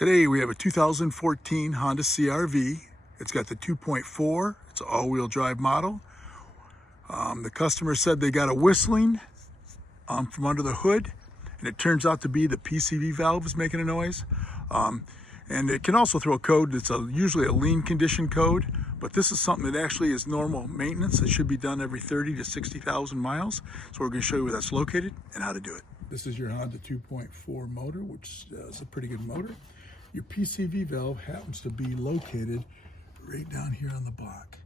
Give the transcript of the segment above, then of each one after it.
Today we have a 2014 Honda CRV. It's got the 2.4, it's an all-wheel drive model. The customer said they got a whistling from under the hood, and it turns out to be the PCV valve is making a noise. And it can also throw a code that's usually a lean condition code, but this is something that actually is normal maintenance. It should be done every 30 to 60,000 miles. So we're going to show you where that's located and how to do it. This is your Honda 2.4 motor, which is a pretty good motor. Your PCV valve happens to be located right down here on the block.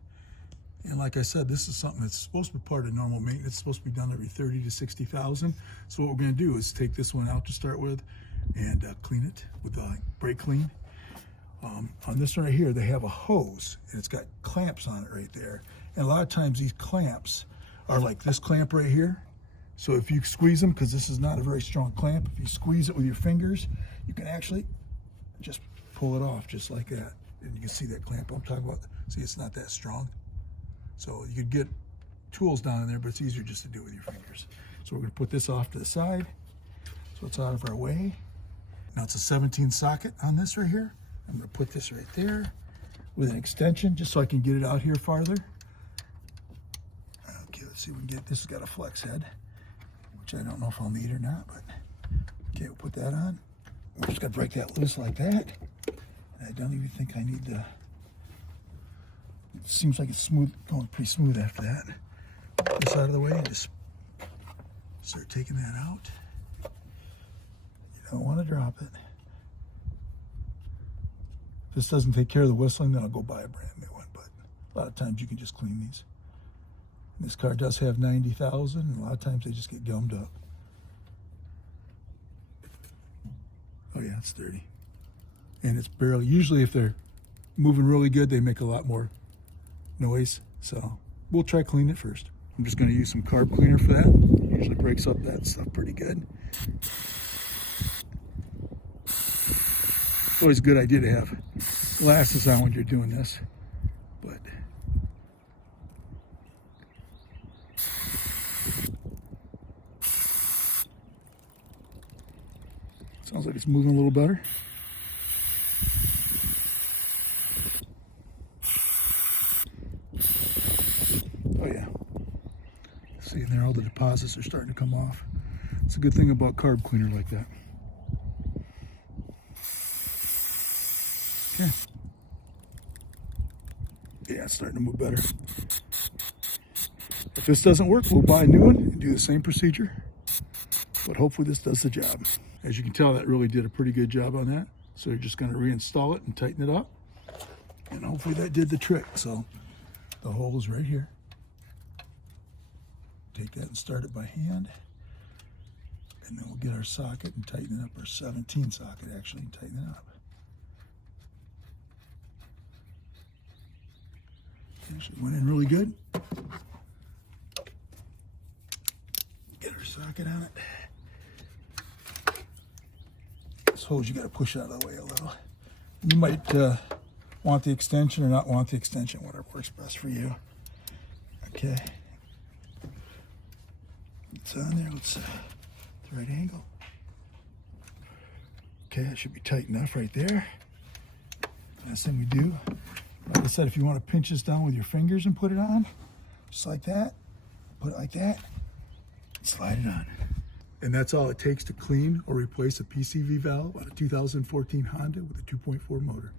And like I said, this is something that's supposed to be part of normal maintenance. It's supposed to be done every 30 to 60,000. So what we're going to do is take this one out to start with and clean it with brake clean. On this one right here, they have a hose, and it's got clamps on it right there. And a lot of times these clamps are like this clamp right here. So if you squeeze them, because this is not a very strong clamp, if you squeeze it with your fingers, you can actually just pull it off just like that. And you can see that clamp I'm talking about. See, it's not that strong. So you could get tools down in there, but it's easier just to do it with your fingers. So we're going to put this off to the side so it's out of our way. Now it's a 17 socket on this right here. I'm going to put this right there with an extension just so I can get it out here farther. Okay, let's see if we can get this. Has got a flex head, which I don't know if I'll need or not, but okay, we'll put that on. We're just going to break that loose like that. I don't even think I need to. It seems like it's smooth, going pretty smooth after that. Put this out of the way and just start taking that out. You don't want to drop it. If this doesn't take care of the whistling, then I'll go buy a brand new one, but a lot of times you can just clean these. And this car does have 90,000, and a lot of times they just get gummed up. Oh yeah, it's dirty. And it's barely, usually if they're moving really good, they make a lot more noise. So we'll try cleaning it first. I'm just going to use some carb cleaner for that. It usually breaks up that stuff pretty good. It's always a good idea to have glasses on when you're doing this, but sounds like it's moving a little better. Oh yeah, see in there all the deposits are starting to come off. It's a good thing about carb cleaner like that. Okay. Yeah, it's starting to move better. If this doesn't work, we'll buy a new one and do the same procedure. But hopefully this does the job. As you can tell, that really did a pretty good job on that. So you're just going to reinstall it and tighten it up. And hopefully that did the trick. So the hole is right here. Take that and start it by hand. And then we'll get our socket and tighten it up, our 17 socket actually, and tighten it up. Actually went in really good. Get our socket on it. This hose you got to push out of the way a little. You might want the extension or not want the extension, whatever works best for you. Okay. It's on there. Let's the right angle. Okay, that should be tight enough right there. Last thing we do, like I said, if you want to pinch this down with your fingers and put it on, just like that, put it like that, slide it on. And that's all it takes to clean or replace a PCV valve on a 2014 Honda with a 2.4 motor.